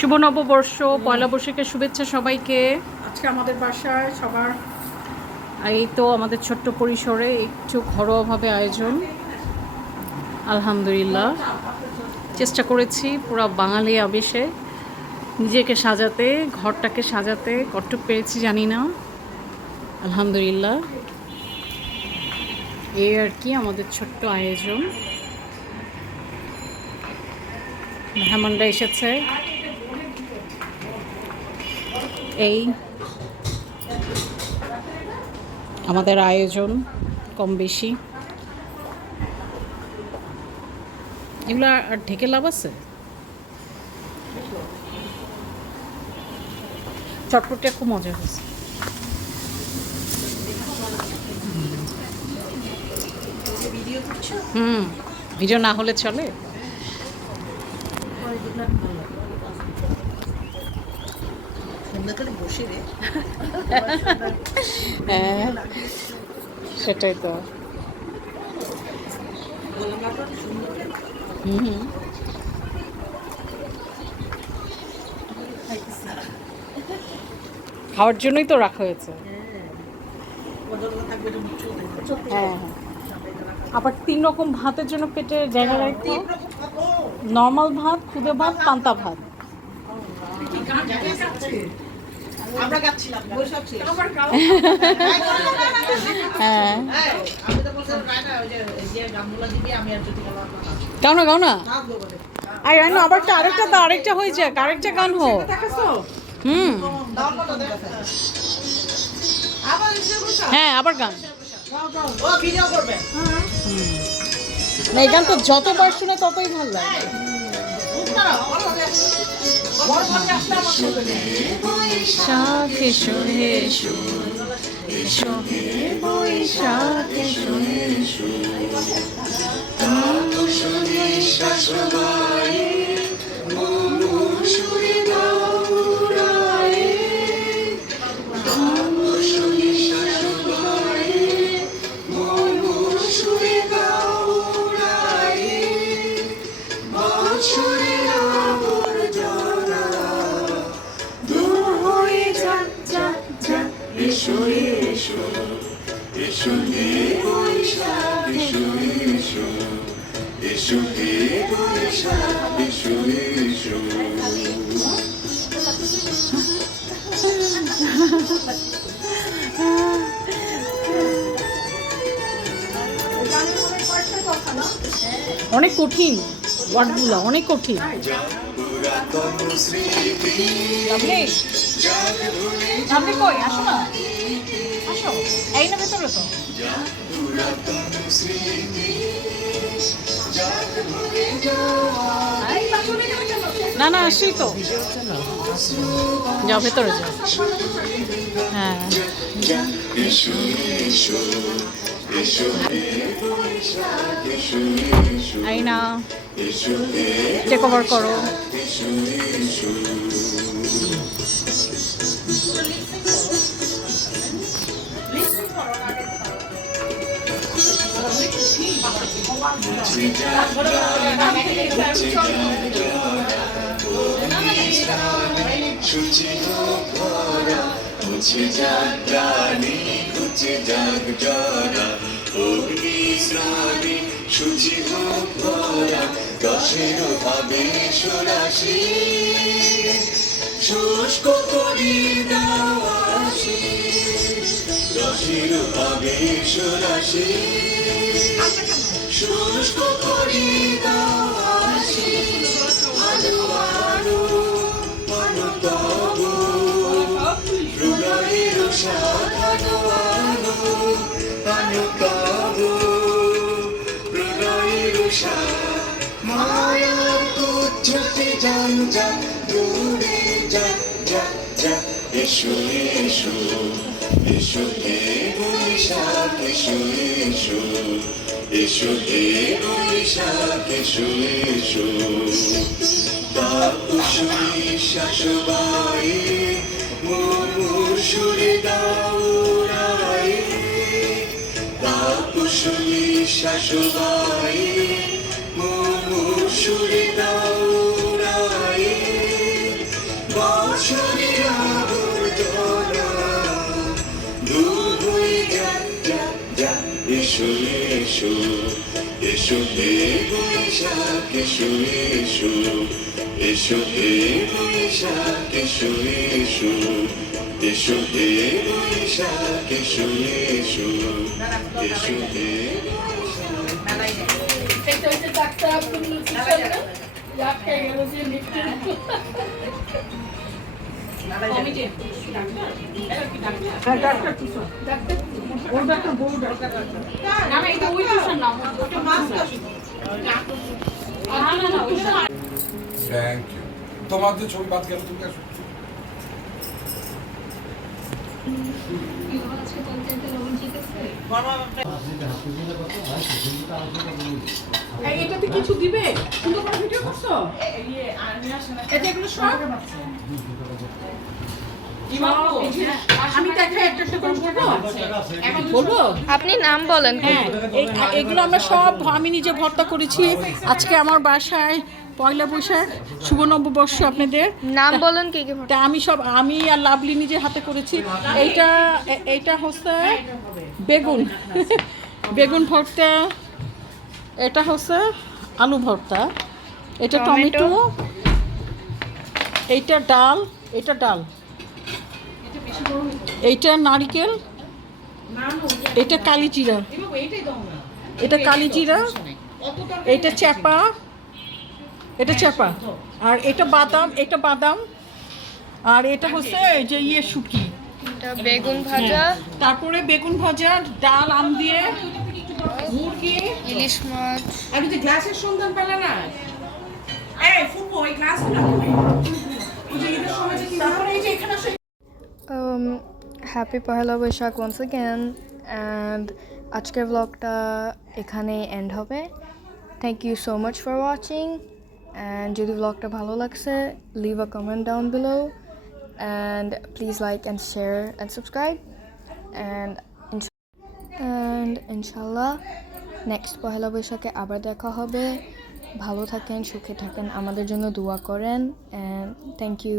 শুভ নববর্ষ, পয়লা বৈশাখের শুভেচ্ছা সবাইকে। আজকে আমাদের বাসায় সবার এই তো আমাদের ছোট্ট পরিসরে একটু ঘরোয়াভাবে আয়োজন। আলহামদুলিল্লাহ, চেষ্টা করেছি পুরো বাঙালি আবেশে নিজেকে সাজাতে, ঘরটাকে সাজাতে। কতটুকু পেরেছি জানি না, আলহামদুলিল্লাহ। এই আর কি আমাদের ছোট্ট আয়োজন। মেহমানরা এসেছে, এই আমাদের আয়োজন কম বেশি। এগুলো আর ঢেকে লাভ আছে? চটপটিটা খুব মজা হয়েছে। ভিডিও না হলে চলে। হ্যাঁ, সেটাই তো। খাওয়ার জন্যই তো রাখা হয়েছে। হ্যাঁ, আবার 3 রকম ভাতের জন্য পেটে জায়গা রাখতো। নর্মাল ভাত, খুদে ভাত, পান্তা ভাত। হ্যাঁ, গাও না গাও না। আরেকটা হয়ে যাক, আরেকটা গান হোক। হ্যাঁ, আবার গান। না, এই গান তো যতবার শুনে ততই ভালো লাগে। বৈশাখ এসো এসো, এসো হে বৈশাখ এসো এসো। এসো এসো, এসো হে বৈশাখ এসো এসো, এসো হে বৈশাখ এসো এসো। অনেক কঠিন ওয়ার্ডগুলো, অনেক কঠিন। আপনি কই? আসো না, আসো। এই না ভেতরে তো। না না, আসি তো। যাও ভেতরে যাও। হ্যাঁ, এই না, টেক ওভার করো। শুষ্ক করি দাওয়াসি, রসির ভাবে সুরাসি। শুষ্ক করি দাওয়াসি, আলো আলো আলো তবু হৃদয়ের সাধানো আলো আলো তবু হৃদয়ের মায়ার কুচ্ছতে যান যা দূরে যা যা যা। এসো এসো, এসো হে বৈশাখ এসো এসো, এসো হে বৈশাখ এসো এসো। বাপুসুরি শাশুবাই মুমুসুরি দাউরাই, বাপুসুরি শাশুবাই মুমুসুরি দাউরাই। বছরের আবর্তনা দূর হয়ে যাক যাক যাক এসো এসো এসো হে বৈশাখ এসো এসো এসো হে বৈশাখ এসো এসো এসো হে বৈশাখ এসো এসো এসো হে এটা হচ্ছে ডাক্তার আব্দুল লতিফ স্যার ইয়াকে গেল যে লিফটে হ্যাঁ ডাক্তার টুসন ডাক্তার ওর ডাক্তার বউ ডাক্তার না না এটা ওই টুসন না ওটা মাস্ক না ওটা থ্যাংক ইউ তোমাদের ছবি বাদ গেল তুমি আসো এটাতে কিছু দিবে সুন্দর করে ভিডিও করছো এটা এগুলো সব আমি দেখাই একটা একটা করে বলবো আপনি নাম বলেন হ্যাঁ এগুলো আমরা সব আমি নিজে ভর্তা করেছি আজকে আমার বাসায় পয়লা বৈশাখ শুভ নববর্ষ আপনাদের নাম বলেন কি কি তা আমি আর লাভলি নিজে হাতে করেছি এইটা হচ্ছে বেগুন বেগুন ভর্তা এটা হচ্ছে আলু ভর্তা এটা টমেটো এইটা ডাল এইটা নারকেল এটা কালিজিরা এটা চাপা আর এটা বাদাম আর এটা হচ্ছে এই যে শুকি এটা বেগুন ভাজা তারপরে বেগুন ভাজা ডাল আম দিয়ে মুরগি ইলিশ মাছ আমি তো গ্লাসের সন্ধান পেলে না এই ফুপো এই গ্লাসগুলো তারপরে এই যে এখানে happy Pohela Boishakh once again and আজকের ব্লগটা এখানে এন্ড হবে thank you so much for watching and যদি ব্লগটা ভালো লাগছে leave a comment down below and please like and share and subscribe and ইনশাল্লাহ নেক্সট পহেলা বৈশাখে আবার দেখা হবে ভালো থাকেন সুখে থাকেন আমাদের জন্য দোয়া করেন অ্যান্ড থ্যাংক ইউ